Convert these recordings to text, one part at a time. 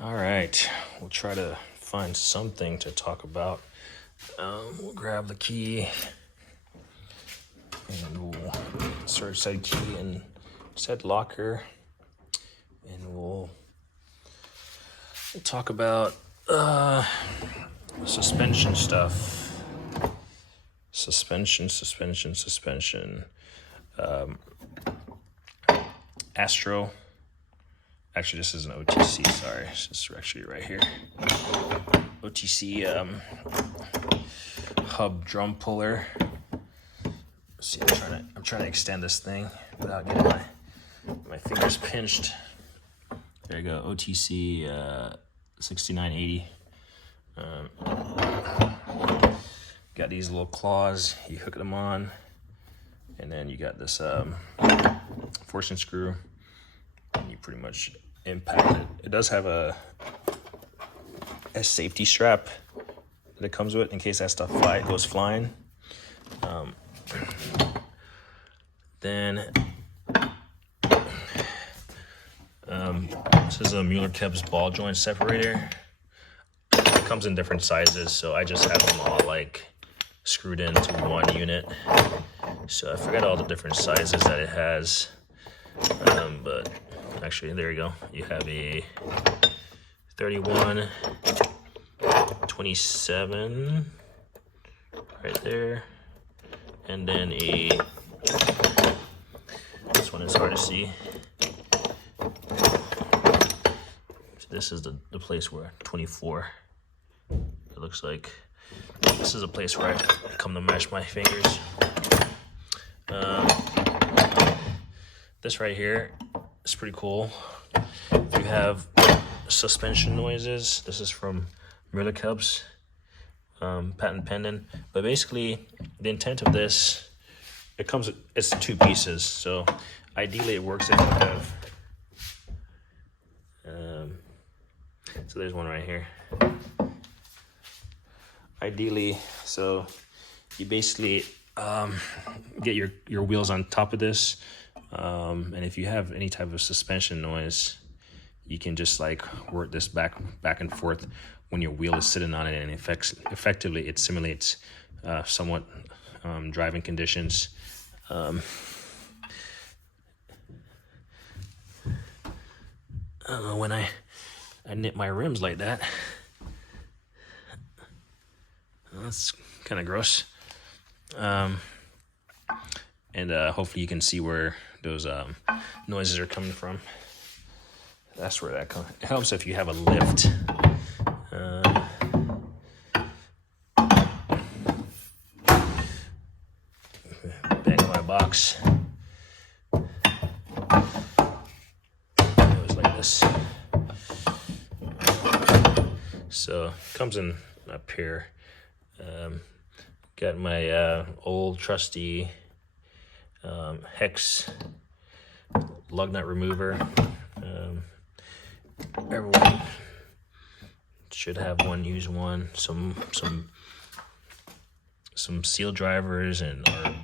All right, we'll try to find something to talk about. We'll grab the key and we'll search said key and said locker, and we'll talk about suspension stuff. Suspension. Astro. Actually, this is an OTC. Sorry, this is actually right here. OTC hub drum puller. Let's see, I'm trying to extend this thing without getting my fingers pinched. There you go. OTC 6980. Got these little claws. You hook them on, and then you got this forcing screw. And you pretty much impact it. It does have a safety strap that it comes with in case that stuff goes flying. Then this is a Mueller-Kebs ball joint separator. It comes in different sizes, so I just have them all like screwed into one unit. So I forgot all the different sizes that it has, but actually, there you go. You have a 31, 27 right there, and then this one is hard to see. So this is the place where 24, it looks like. This is a place where I come to match my fingers. This right here, it's pretty cool. If you have suspension noises, this is from Mueller-Kebs, patent pending. But basically, the intent of this, it's two pieces. So ideally, it works if you have. So there's one right here. Ideally, so you basically get your wheels on top of this. And if you have any type of suspension noise, you can just like work this back and forth when your wheel is sitting on it, and effectively it simulates somewhat driving conditions. When I knit my rims like that, that's kind of gross. And hopefully you can see where those noises are coming from. That's where that comes. It helps if you have a lift. Bang on my box. It was like this. So it comes in up here. Got my old trusty hex lug nut remover. Everyone should have one, use one. Some seal drivers and or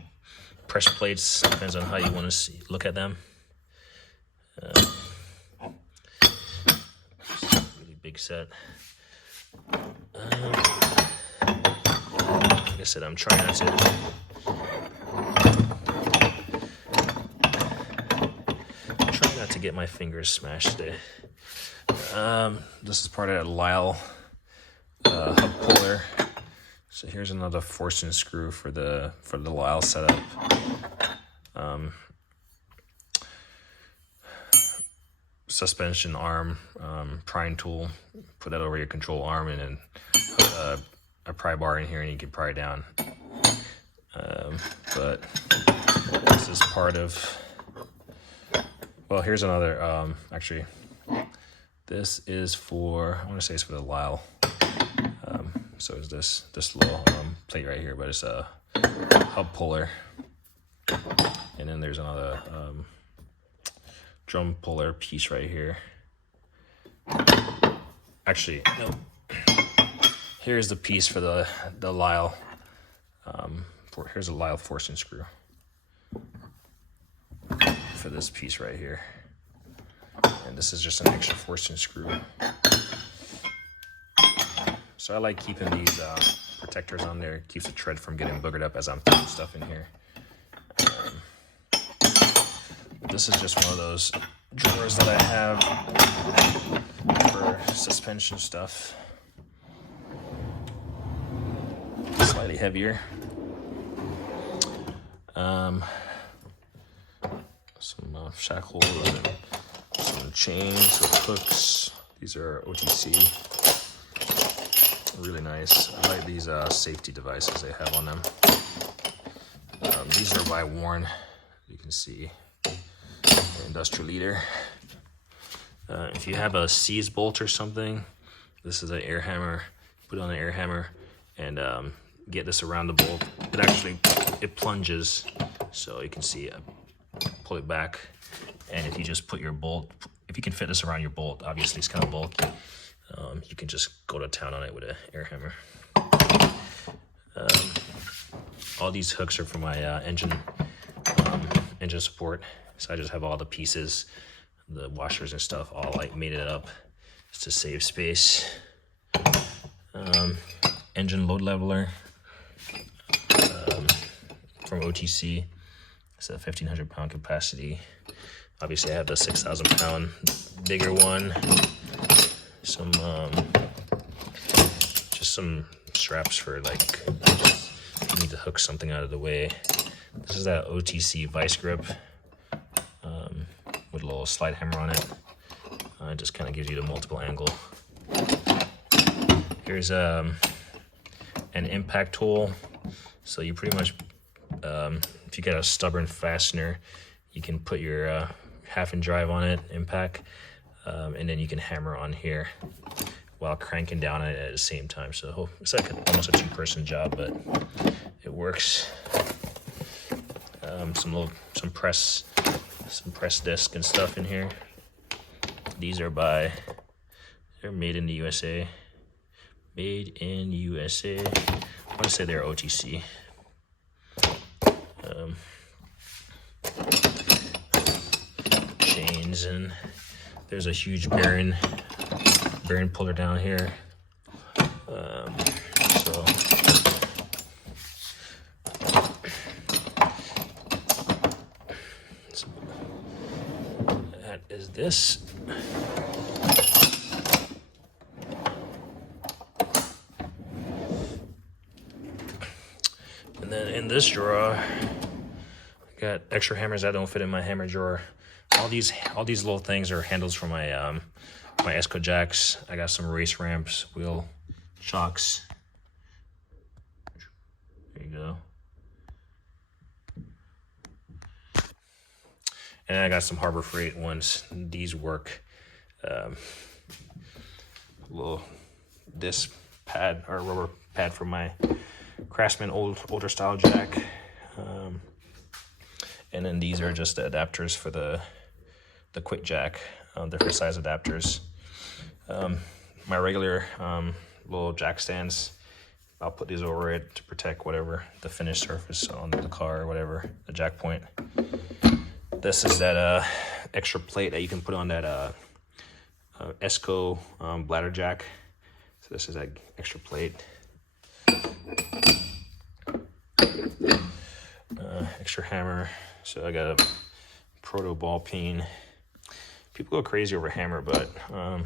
press plates, depends on how you want to look at them. Really big set. Like I said, I'm trying not to get my fingers smashed today. This is part of that Lyle hub puller. So here's another forcing screw for the Lyle setup. Suspension arm, prying tool. Put that over your control arm, and then put a pry bar in here, and you can pry down. But this is part of. Well, here's another. Actually, this is for. I want to say it's for the Lyle. So is this little plate right here, but it's a hub puller, and then there's another drum puller piece right here. Actually, no. Here's the piece for the Lyle. Here's a Lyle forcing screw for this piece right here, and this is just an extra forcing screw. So I like keeping these protectors on there. It keeps the tread from getting boogered up as I'm putting stuff in here. This is just one of those drawers that I have for suspension stuff. Slightly heavier. Some shackles and some chains with hooks. These are OTC. Really nice. I like these safety devices they have on them. These are by Warren. You can see industrial leader. If you have a seize bolt or something, this is an air hammer. Put it on an air hammer and get this around the bolt. It plunges, so you can see pull it back. And if you just put your bolt, if you can fit this around your bolt, obviously it's kind of bulky, you can just go to town on it with an air hammer. All these hooks are for my engine support, so I just have all the pieces, the washers and stuff, all like mated up just to save space. Engine load leveler from OTC. It's a 1,500 pound capacity. Obviously I have the 6,000 pound bigger one. Some just some straps for like you need to hook something out of the way. This is that OTC vice grip with a little slide hammer on it. It just kind of gives you the multiple angle. Here's an impact tool. So you pretty much, if you get a stubborn fastener, you can put your half-inch drive on it, impact, and then you can hammer on here while cranking down on it at the same time. So it's like almost a two-person job, but it works. Some press disc and stuff in here. These are they're made in the USA. Made in USA. I want to say they're OTC. Chains, and there's a huge bearing puller down here. So that is this. And then in this drawer, I got extra hammers that don't fit in my hammer drawer. All these little things are handles for my my Esco jacks. I got some race ramps, wheel shocks. There you go. And I got some Harbor Freight ones. These work. Little disc pad or rubber pad for my Craftsman older style jack. And then these are just the adapters for the quick jack, different size adapters. My regular little jack stands, I'll put these over it to protect whatever the finished surface on the car or whatever, the jack point. This is that extra plate that you can put on that Esco bladder jack. So this is that extra plate. Extra hammer. So I got a proto ball peen. People go crazy over hammer, but I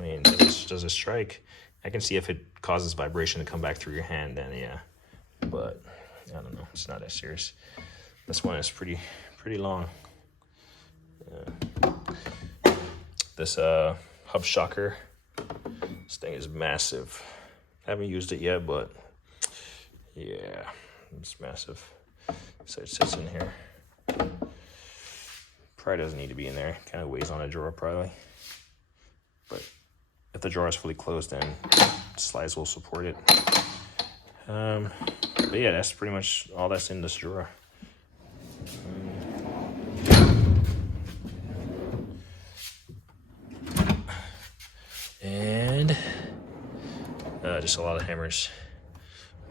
mean, does it strike? I can see if it causes vibration to come back through your hand, then yeah. But I don't know, it's not that serious. This one is pretty long. This hub shocker. This thing is massive. Haven't used it yet, but yeah, it's massive. So it sits in here. Probably doesn't need to be in there. Kind of weighs on a drawer probably. But if the drawer is fully closed, then slides will support it. But yeah, that's pretty much all that's in this drawer. And just a lot of hammers.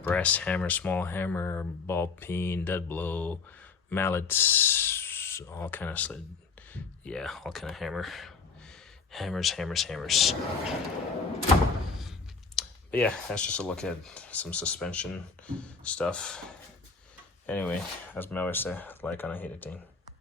Brass hammer, small hammer, ball peen, dead blow, mallets, all kind of slid. Yeah, all kind of hammers. But yeah, that's just a look at some suspension stuff. Anyway, as I always say, like on a hate a thing.